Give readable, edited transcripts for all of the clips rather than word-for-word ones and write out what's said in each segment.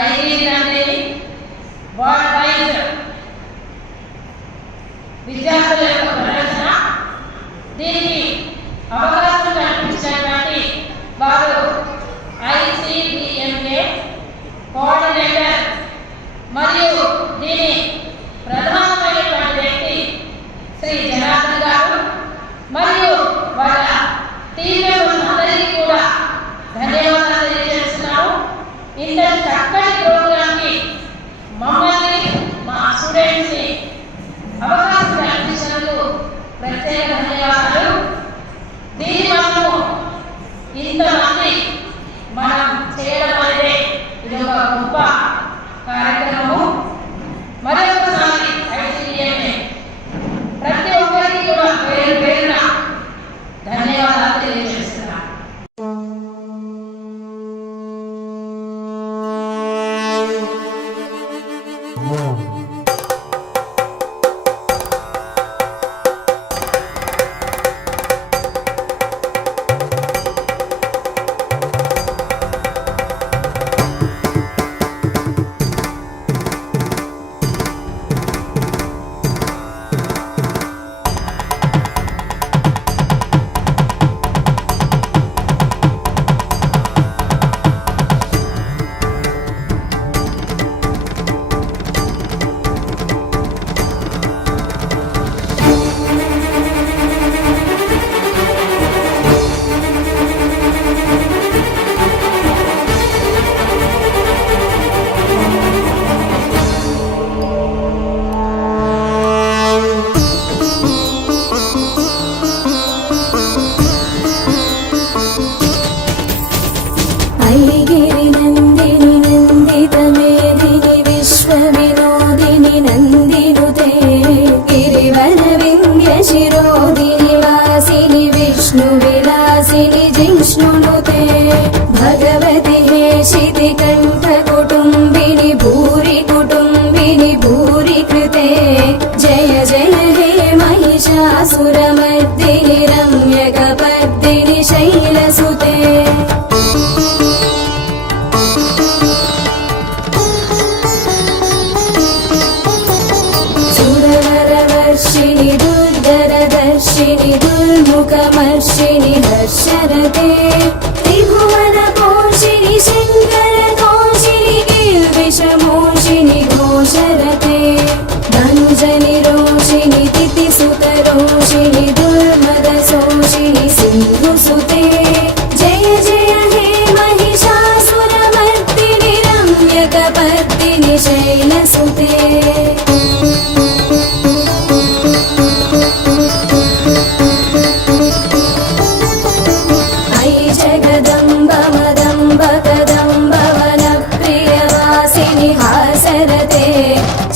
IIT world wide విద్యార్థుల యొక్క ప్రదర్శన. దీనికి అవకాశం కల్పించినటువంటి వారు ICBMA కోఆర్డినేటర్ మరియు దీని ప్రధానమైనటువంటి వ్యక్తి శ్రీ జనార్దన్ గారు మరియు వాళ్ళ టీం మెంబర్స్ అందరికీ కూడా ధన్యవాదాలు తెలియజేస్తున్నాము. ఇంతటి చక్కటి ప్రోగ్రాంకి మమ్మల్ని మా స్టూడెంట్స్ని అవకాశం కల్పించినందుకు ప్రత్యేక ధన్యవాదాలు. దీని మనము ఇంతమంది మనం చేయడం అనేది ఇది ఒక గొప్ప కార్యక్రమము. మరొకసారి ICBMA ప్రతి ఒక్కరికి కూడా పేరు పేరున ధన్యవాదాలు తెలియజేస్తున్నాను. भगवति हेशिति कंठ कुटुंबिनि भूरि कृते जय जय हे महिषासुरमर्दिनि रम्यकपर्दिनि शैलसुते सुरवरवर्षिणि दुर्धरदर्शिनि दुर्मुखमर्षिणि दर्शरते त्रिभुवनपोषिणि शङ्करतोषिणि कीर्विषमोषिणि घोषरते धनुजनि रोषिणि तिथिसुतरोषिणि दुर्मदशोषिणि सिन्धुसुते जय जय हे महिषासुरमर्दिनि रम्यकपर्दिनि शैलसुते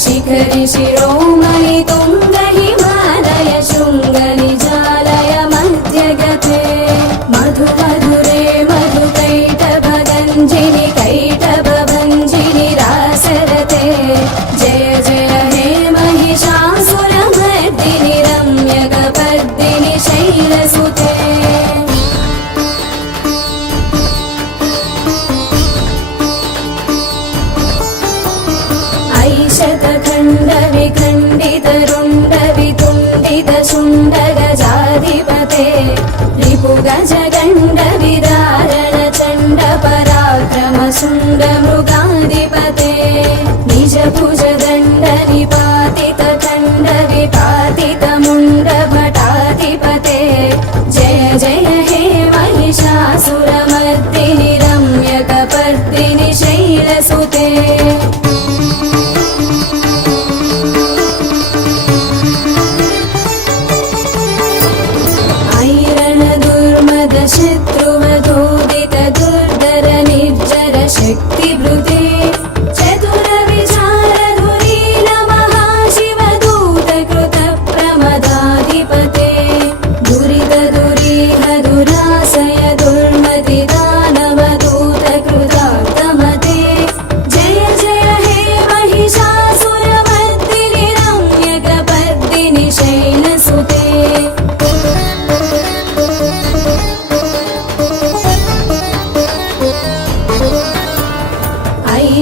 शिखरि शिरोमणि तुंग हिमालय शृंग निजालय मध्यगते मधु मधुरे मधुकैटभगञ्जिनि कैटभभञ्जिनि रासरते जय जय हे महिषासुरमर्दिनि रम्यकपर्दिनि शैलसुते शतखण्ड विखण्डित रुण्ड वितुण्डित शुण्ड गजाधिपते रिपुगज गण्ड विदारण चण्ड पराक्रम शुण्ड मृगाधिपते निज भुज दण्ड निपातित खण्ड विपातित मुण्ड भटाधिपते जय जय हे महिषासुरमर्दिनि रम्यकपर्दिनि शैलसुते शत्रुवधूदित दुर्धर निर्जर शक्तिभृते चतुर विचार धुरील महाशिवदूत कृत प्रमदाधिपते दुरित दुरीह दुरासय दुर्मति दानवदूत कृतार्थमते जय जय हे महिषासुरमर्दिनि रम्यकपर्दिनि शैलसुते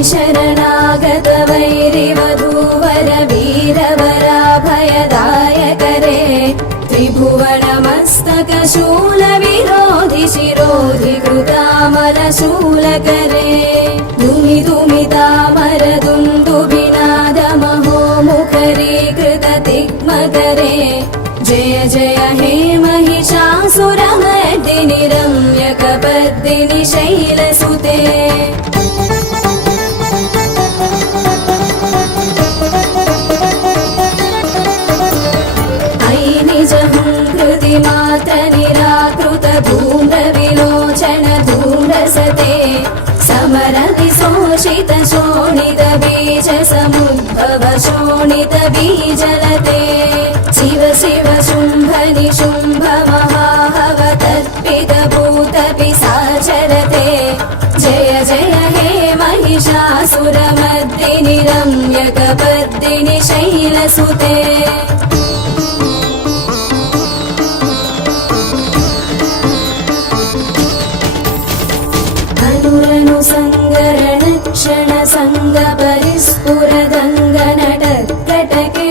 शरणागत वैरिवधूवर वीरवराभयदायकरे त्रिभुवनमस्तक शूलविरोधि शिरोधि कृतामलशूलकरे दुमि दुमितामर दुन्दुभिनादमहोमुखरीकृत तिग्मकरे जय जय हे महिषासुरमर्दिनि रम्यकपर्दिनि शैलसुते मात्र निराकृत धूम्रविलोचन धूम्रसते समर विशोषित शोणित बीज समुद्भव शोणित बीजलते शिव शिव शुम्भ निशुम्भ महाहव तर्पित भूत पिशाचरते जय जय हे महिषासुरमर्दिनि रम्यकपर्दिनि शैलसुते संगरण क्षण संग परिस्फुरदङ्गनटकटके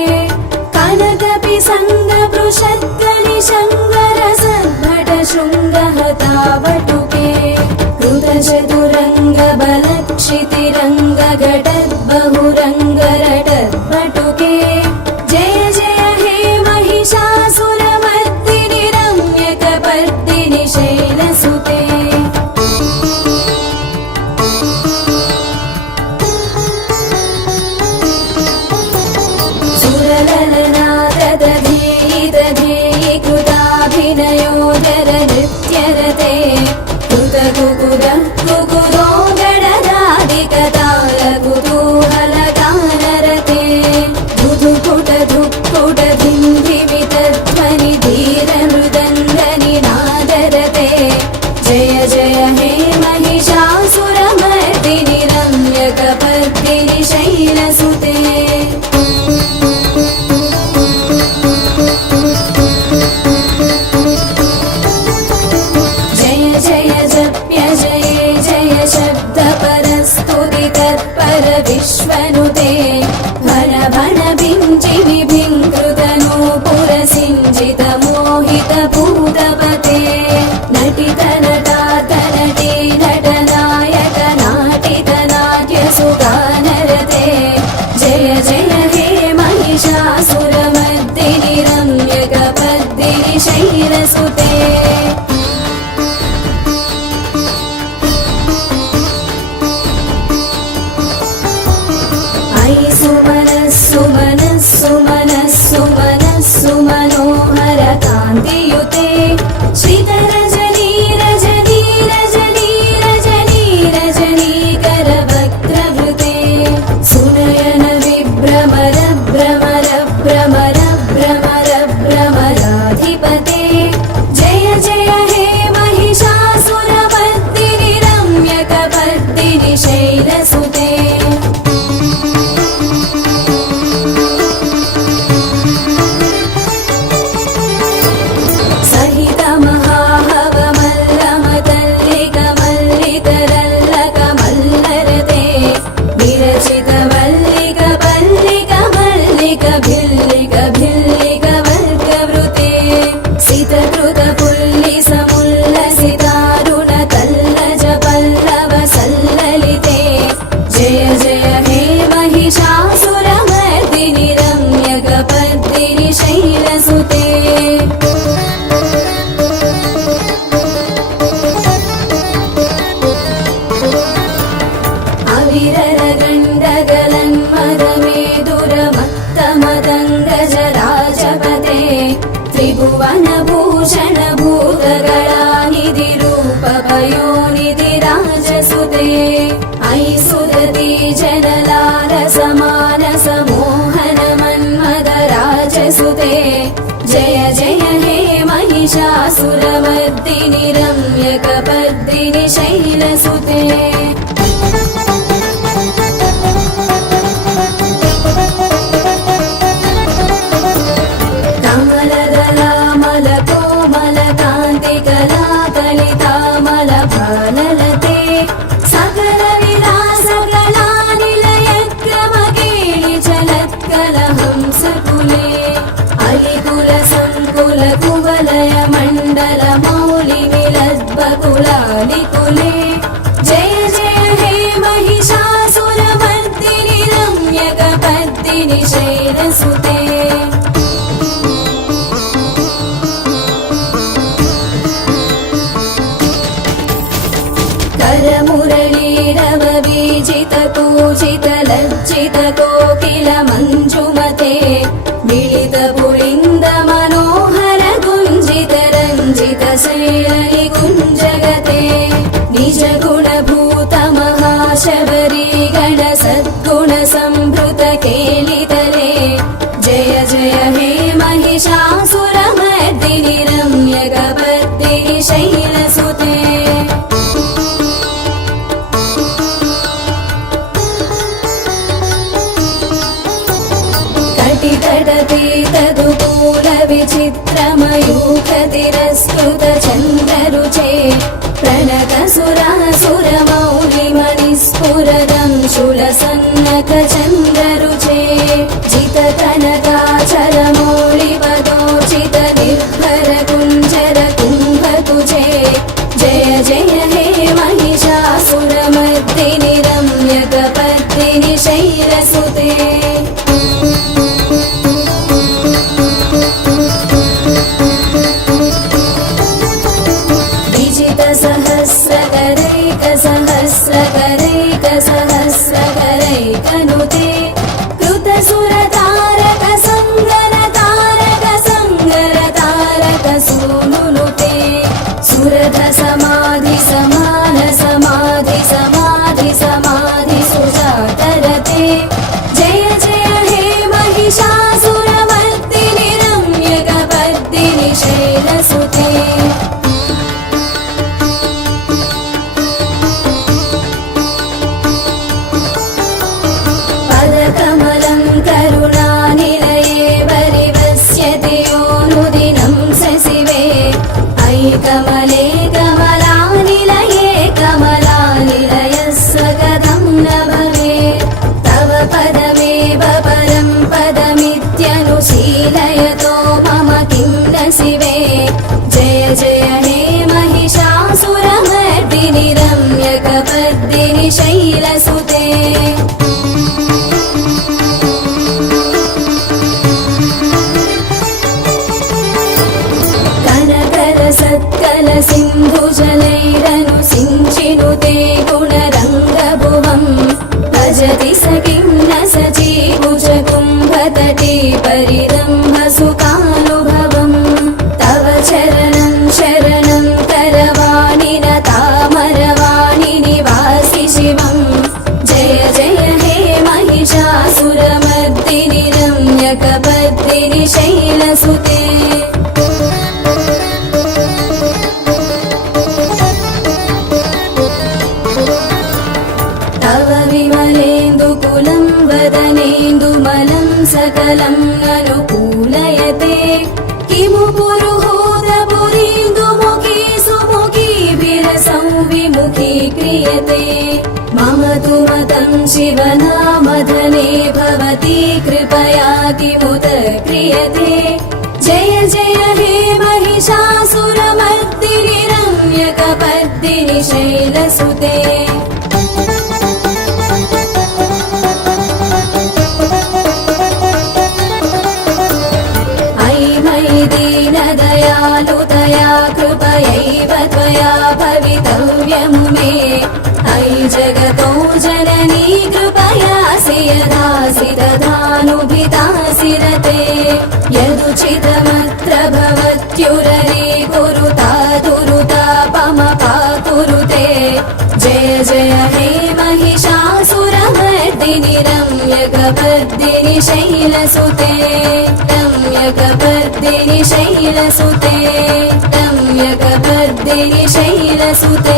कनकपि संग पृषत्कलि शङ्कर सद्भट शृङ्गहतावटुके कृतचतुरङ्ग बलक्षितिरङ्ग घटत् बहुरङ्ग रटत् पटुके जय जय हे महिषासुरमर्दिनि रम्यकपर्दिनि शैलसुते कृताभिनयोदर नृत्यरते कृत कुकुर कुकुरो गडदादिकताल कुतूहलगानरते धुधुकुट धुक्कुट धिन्धिमितध्वनि धीर मृदङ्गनि नादरते जय जय हे महिषासुरमर्दिनि रम्यकपर्दिनि शैलसुते विश्वनुते भन भन भिञ्जि विभिङ्कृतनूपुर सिञ्जित मोहित भूतपते नटित नटात नटी नटनायक नाटित नाट्य सुगानरते जय जय हे महिषासुरमर्दिनि रम्यकपर्दिनि शैलसुते सुमनोहर कान्तियुते श्रितरजनी रजनी रजनी रजनी रजनीकर वक्त्रवृते सुनयन विभ्रमर भ्रमर भ्रमर भ्रमर भ्रमराधिपते जय जय हे महिषासुरमर्दिनि रम्यकपर्दिनि शैलसुते त्रिभुवनभूषण भूतगणानिधि रूपभयोनिधि राजसुते अयि सुदति जनलालसमानस मोहन मन्मद राजसुते जय जय हे महिषासुरमर्दिनि रम्यकपर्दिनि शैलसुते कला कलितामल भाललते सकल विलास कला रम्यकपर्दिनि शैलसुते करमुरलीरववीजितपूजितलज्जितकोकिल मञ्जुमते मिलितपुलिन्द मनोहर गुञ्जित रञ्जित शैलनिकुञ्जगते निज गुणभूत महाशबरी गण सद्गुण संभृत केलितले जय जय हे महिषासुरमर्दिनि रम्यकपर्दिनि शैलसुते विचित्रमयूखतिरस्कृत चन्द्ररुचे प्रणतसुरासुरमौलिमणिस्फुरदं शूलसन्नक चन्द्ररुचे जितकनकाचलमौलिपदोचित निर्भर कुञ्जर कुम्भकुजे जय जय हे महिषासुरमर्दिनि रम्यकपर्दिनि शैलसुते सहस्रकरैकसहस्रकरैकनुते कृतसुरतारक संगरतारक सूनुनुते सुरध समाधि समान समाधि समाधि समाधि सुजातरते जय जय हे महिषासुरमर्दिनि रम्यकपर्दिनि शैलसुते कमले कमलानिलये कमलानिलयः स्वगतं न भवेत् तव पदमेव परं पदमित्यनुशीलयतो मम किं न शिवे जय जय हे महिषासुरमर्दिनि रम्यकपर्दिनि शैलसुते सिन्धुजलैरनु सिञ्चिनुते गुणरङ्गभुवम् भजति स किं न सजीभुज कुम्भतटे परिरम्भसुखानुभवम् तव चरणं शरणं करवाणि न तामरवाणि निवासि शिवम् जय जय हे महिषासुरमर्दिनि रम्यकपर्दिनि शैलसुते विमलेन्दुकुलं वदनेन्दुमलं सकलं अनुकूलयते किमु पुरुहूतपुरीन्दुमुखी सुमुखीभिरसंविमुखी क्रियते मम तु मतं शिवनामधने भवती कृपया किमुत क्रियते जय जय हे महिषासुरमर्दिनि रम्यकपर्दिनि शैलसुते दीनदयालुतया कृपयैव त्वया भवितव्यमु मे अयि जगतो जननी कृपयासि यदासि तथानुभितासि रते यदुचितमत्र भवत्युररे कुरुतादुरुतापमपाकुरुते जय जय हे महिषासुरमर्दिनि रम्यकपर्दिनि शैलसुते रम्यकपर्दिनि शैलसुते रम्यकपर्दिनि शैलसुते